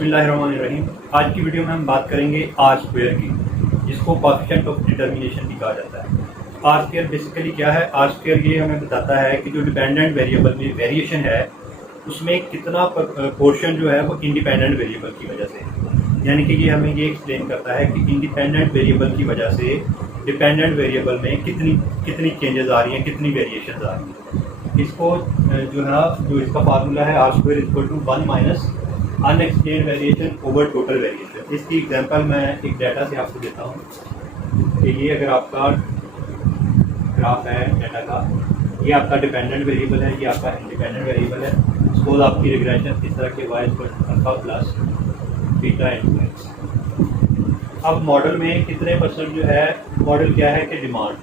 बिस्मिल्लाहिर्रहमानिर्रहीम। आज की वीडियो में हम बात करेंगे आर स्क्वायर की, जिसको कोएफिशिएंट ऑफ डिटर्मिनेशन भी कहा जाता है। आर स्क्वायर बेसिकली क्या है? आर स्क्वायर ये हमें बताता है कि जो डिपेंडेंट वेरिएबल में वेरिएशन है उसमें कितना पोर्शन जो है वो इंडिपेंडेंट वेरिएबल की वजह से है। यानी कि ये हमें ये एक्सप्लेन करता है कि इंडिपेंडेंट वेरिएबल की वजह से डिपेंडेंट वेरिएबल में कितनी चेंजेस आ रही हैं, कितनी वेरिएशन आ रही हैं। इसको जो इसका फार्मूला है R square equal to 1 minus unexplained variation over total variation. इसकी एग्जांपल मैं एक डाटा से आपको देता हूँ कि ये अगर आपका ग्राफ है डाटा का, ये आपका डिपेंडेंट वेरिएबल है, ये आपका इंडिपेंडेंट वेरिएबल है। सपोज आपकी रिग्रेशन इस तरह के y alpha plus beta into x. अब मॉडल में कितने परसेंट जो है, मॉडल क्या है कि डिमांड,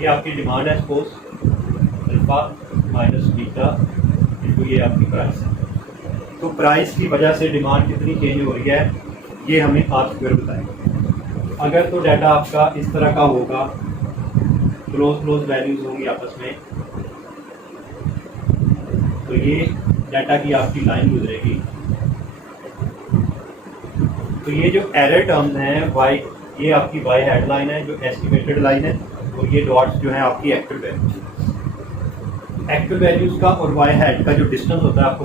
ये आपकी डिमांड है suppose alpha minus beta into ये आपकी प्राइस है। तो प्राइस की वजह से डिमांड कितनी चेंज हो रही है ये हमें आर स्क्वायर बताएगा। अगर तो डाटा आपका इस तरह का होगा, क्लोज वैल्यूज होंगी आपस में, तो ये डाटा की आपकी लाइन गुजरेगी। तो ये जो एरर टर्म्स हैं y, ये आपकी y हेड लाइन है जो एस्टिमेटेड लाइन है, और ये डॉट्स जो है आपकी एक्चुअल वैल्यूज। एक्चुअल वैल्यूज का और y हेड का जो डिस्टेंस होता है आपको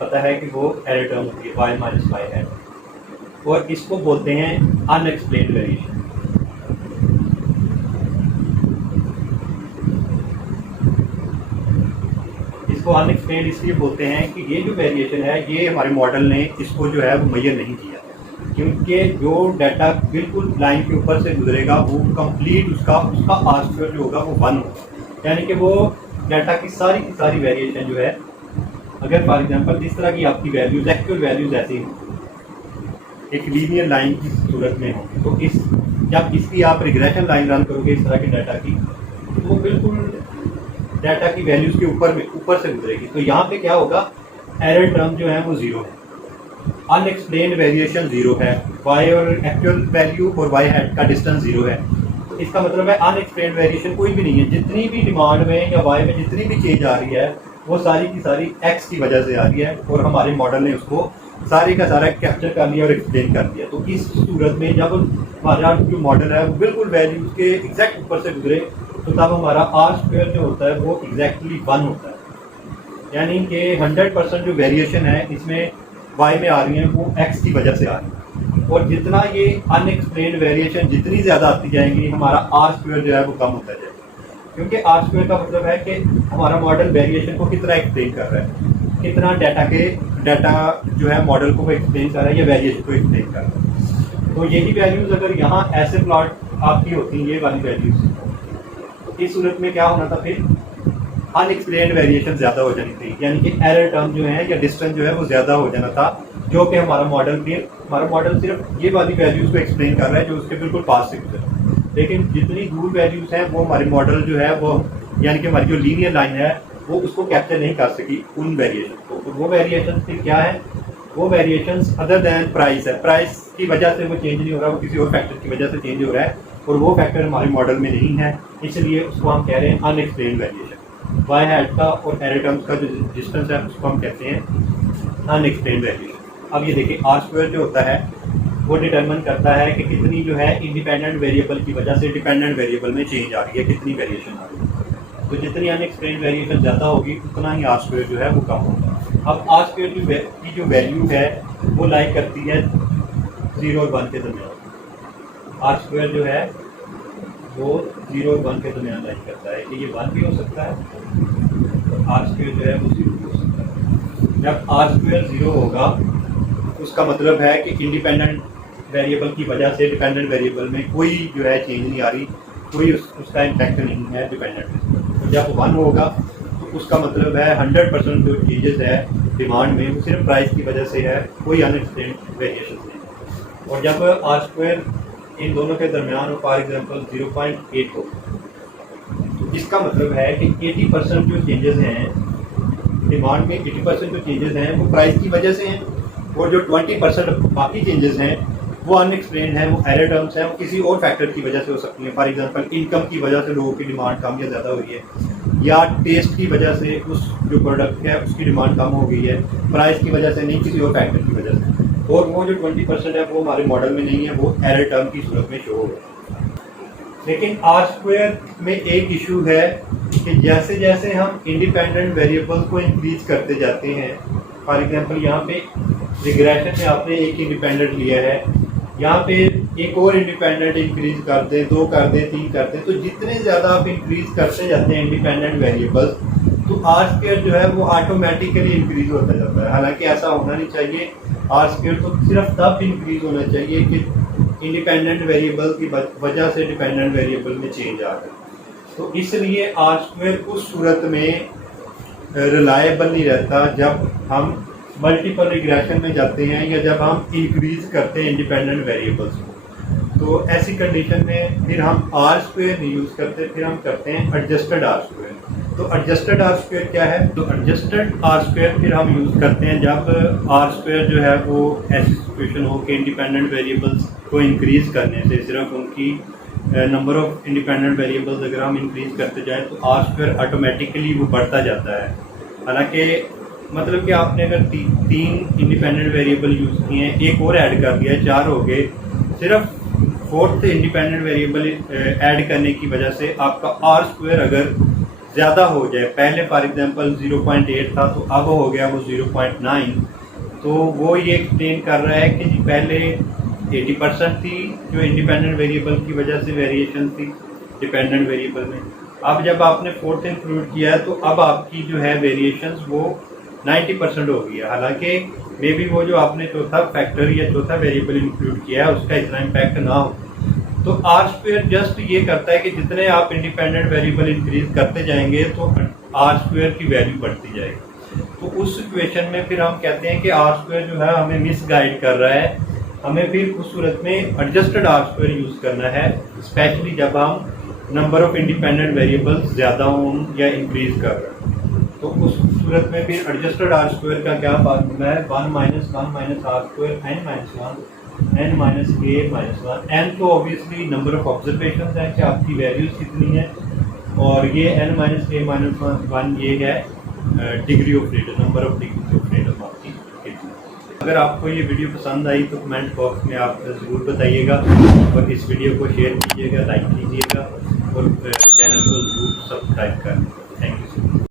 पता है कि वो एरर टर्म होती है y माइनस y हेड, और इसको बोलते हैं अनएक्सप्लेन्ड वेरिएशन। इसको अनएक्सप्लेन्ड इसलिए बोलते हैं कि ये जो वेरिएशन है ये हमारे मॉडल ने इसको जो है वो मेजर नहीं किया, क्योंकि जो डाटा बिल्कुल लाइन के ऊपर से गुजरेगा वो कंप्लीट उसका आर स्क्वायर जो होगा वो 1 होगा। यानी कि वो डाटा की सारी वेरिएशन जो है, अगर फॉर एग्जांपल इस तरह की आपकी वैल्यूज एक्चुअल वैल्यूज ऐसी हो, एक लीनियर लाइन की सूरत में हो, तो जब इसकी आप रिग्रेशन लाइन रन करोगे इस तरह के डाटा की, तो वो बिल्कुल डाटा की वैल्यूज के ऊपर से गुजरेगी। तो यहाँ पे क्या होगा, एरर टर्म जो है वो 0 है, अनएक्सप्लेन्ड वेरिएशन 0 है, y और एक्चुअल वैल्यू और y हेड का डिस्टेंस 0 है। तो इसका मतलब है अनएक्सप्लेन्ड वेरिएशन कोई भी नहीं है। जितनी भी डिमांड में या y में जितनी भी चेंज आ रही है वो सारी की सारी x की वजह से आ रही है, और हमारे मॉडल ने उसको सारी का सारा कैप्चर कर लिया और एक्सप्लेन कर दिया। तो इस सूरत में जब हमारा जो मॉडल है वो बिल्कुल वैल्यूज के एग्जैक्ट ऊपर से गुजरे, तो तब हमारा आर स्क्वायर जो होता है वो एग्जैक्टली 1 होता है। यानी कि 100% जो वेरिएशन है इसमें y में आ रही है वो x की वजह से आ रही है, और जितना ये अनएक्सप्लेन्ड वेरिएशन जितनी ज़्यादा आती जाएंगी हमारा आर स्क्वायर जो है वो कम होता जाएगा। क्योंकि आर स्क्वायर का मतलब है कि हमारा मॉडल वेरिएशन को कितना एक्सप्लेन कर रहा है, कितना डाटा जो है मॉडल को एक्सप्लेन कर रहा है या वेरिएशन को एक्सप्लेन कर रहा है। तो यही वैल्यूज अगर यहाँ ऐसे प्लॉट आपकी होती ये वाली वैल्यूज, तो इस सूरत में क्या होना था, फिर अनएक्सप्लेन्ड वेरिएशन ज़्यादा हो जानी थी, यानी कि एरर टर्म जो है या डिस्टेंस जो है वो ज़्यादा हो जाना था, जो कि हमारा मॉडल सिर्फ ये वाली वैल्यूज़ को एक्सप्लेन कर रहा है जो उसके बिल्कुल पास से गुजरे। लेकिन जितनी दूर वैल्यूज़ हैं वो हमारे मॉडल जो है वो, यानी कि हमारी जो लीनियर लाइन है वो उसको कैप्चर नहीं कर सकी उन वेरिएशन को। तो वो वेरिएशन फिर क्या है, वो वेरिएशन अदर दैन प्राइस है। प्राइस की वजह से वो चेंज नहीं हो रहा, वो किसी और फैक्टर की वजह से चेंज हो रहा है, और वो फैक्टर हमारे मॉडल में नहीं है, इसलिए उसको हम कह रहे हैं अनएक्सप्लेन्ड वेरिएशन। वाई हेड का और एरर टर्म्स का जो डिस्टेंस है उसको हम कहते हैं अनएक्सप्लेन्ड वेरिएशन। अब ये देखिए आर स्क्वायर जो होता है वो डिटरमिन करता है कि कितनी जो है इंडिपेंडेंट वेरिएबल की वजह से डिपेंडेंट वेरिएबल में चेंज आ रही है, कितनी वेरिएशन आ रही है। तो जितनी अनएक्सप्लेन्ड वेरिएशन ज़्यादा होगी उतना ही आर स्क्वायर जो है वो कम होगा। अब आर स्क्वायर की जो वैल्यू है वो लाई करती है 0 और 1 के दरमियान। आर स्क्वायर जो है वो 0 और 1 के दरमियान लाई करता है कि ये 1 भी हो सकता है और आर स्क्वायर जो है वो 0 भी हो सकता है। जब आर स्क्वायर 0 होगा उसका मतलब है कि इंडिपेंडेंट वेरिएबल की वजह से डिपेंडेंट वेरिएबल में कोई जो है चेंज नहीं आ रही, कोई उसका इम्पैक्ट नहीं है डिपेंडेंट। तो जब 1 होगा तो उसका मतलब है 100% जो चेंजेस है डिमांड में वो सिर्फ प्राइस की वजह से है, कोई अनएक्सप्लेन्ड वेरिएशन नहीं। और जब आर स्क्वायर इन दोनों के दरमियान हो, फॉर एग्जांपल 0.8 हो, तो इसका मतलब है कि 80% जो चेंजेस हैं डिमांड में, 80% जो चेंजेस हैं वो प्राइस की वजह से हैं, और जो 20% बाकी चेंजेस हैं वो अनएक्सप्लेन्ड है, वो एरर टर्म्स हैं, वो किसी और फैक्टर की वजह से हो सकती है। फॉर एग्जांपल इनकम की वजह से लोगों की डिमांड कम या ज़्यादा हो रही है, या टेस्ट की वजह से उस जो प्रोडक्ट है उसकी डिमांड कम हो गई है, प्राइस की वजह से नहीं, किसी और फैक्टर की वजह से, और वो जो 20% है वो हमारे मॉडल में नहीं है, वो एरर टर्म की सूरत में शो होगा। लेकिन आर स्क्वायर में एक इशू है कि जैसे जैसे हम इंडिपेंडेंट वेरिएबल को इंक्रीज करते जाते हैं, फॉर एग्जांपल यहाँ पे रिग्रेशन में आपने एक इंडिपेंडेंट लिया है, यहाँ पे एक और इंडिपेंडेंट इंक्रीज कर दें, 2 कर दें, 3 कर दें, तो जितने ज़्यादा आप इंक्रीज करते जाते हैं इंडिपेंडेंट वेरिएबल्स, तो आर स्क्वायर जो है वो ऑटोमेटिकली इंक्रीज होता जाता है। हालांकि ऐसा होना नहीं चाहिए, आर स्क्वायर तो सिर्फ तब इंक्रीज होना चाहिए कि इंडिपेंडेंट वेरिएबल की वजह से डिपेंडेंट वेरिएबल में चेंज आ गया। तो इसलिए आर स्क्वायर उस सूरत में रिलायबल नहीं रहता जब हम मल्टीपल रिग्रेशन में जाते हैं या जब हम इंक्रीज करते हैं इंडिपेंडेंट वेरिएबल्स को। तो ऐसी कंडीशन में फिर हम आर स्क्वायर नहीं यूज़ करते, फिर हम करते हैं एडजस्टेड आर स्क्वायर। तो एडजस्टेड आर स्क्वायर क्या है? तो एडजस्टेड आर स्क्वायर फिर हम यूज़ करते हैं जब आर स्क्वायर जो है वो ऐसी सिचुएशन हो कि इंडिपेंडेंट वेरिएबल्स को इंक्रीज करने से, सिर्फ उनकी नंबर ऑफ इंडिपेंडेंट वेरिएबल्स अगर हम इंक्रीज करते जाएँ तो आर स्क्वायर ऑटोमेटिकली वो बढ़ता जाता है। हालांकि मतलब कि आपने अगर 3 इंडिपेंडेंट वेरिएबल यूज़ किए हैं, एक और ऐड कर दिया, 4 हो गए, सिर्फ 4th इंडिपेंडेंट वेरिएबल ऐड करने की वजह से आपका आर स्क्वायर अगर ज़्यादा हो जाए, पहले फॉर एग्जांपल 0.8 था तो अब हो गया वो 0.9, तो वो ये एक्सप्लेन कर रहा है कि जी पहले 80% थी जो इंडिपेंडेंट वेरिएबल की वजह से वेरिएशन थी डिपेंडेंट वेरिएबल में, अब जब आपने 4th इंक्लूड किया है तो अब आपकी जो है वेरिएशंस वो 90% हो गई है। हालांकि मे बी वो जो आपने चौथा फैक्टर या चौथा वेरिएबल इंक्लूड किया है उसका इतना इम्पैक्ट ना हो। तो आर स्क्वायर जस्ट ये करता है कि जितने आप इंडिपेंडेंट वेरिएबल इंक्रीज करते जाएंगे तो आर स्क्वायर की वैल्यू बढ़ती जाएगी। तो उस सिचुएशन में फिर हम कहते हैं कि आर स्क्वायर जो है हमें मिस गाइड कर रहा है, हमें फिर उस सूरत में एडजस्टेड आर स्क्वायर यूज़ करना है, स्पेशली जब हम नंबर ऑफ इंडिपेंडेंट वेरिएबल्स ज़्यादा हों या इंक्रीज कर रहे हैं। तो उस सूरत में फिर एडजस्टेड आर स्क्वायर का क्या फार्मूला है? 1 - 1 - are square n - 1 n - a - 1। n तो ऑब्वियसली नंबर ऑफ ऑब्जर्वेशन है कि आपकी वैल्यूज कितनी है, और ये n - a - 1 ये है degree of freedom, number of degree of freedom आपकी कितनी। अगर आपको ये वीडियो पसंद आई तो कमेंट बॉक्स में आप ज़रूर बताइएगा, और इस वीडियो को शेयर कीजिएगा, लाइक कीजिएगा, और चैनल को ज़रूर सब्सक्राइब करें। Thank you.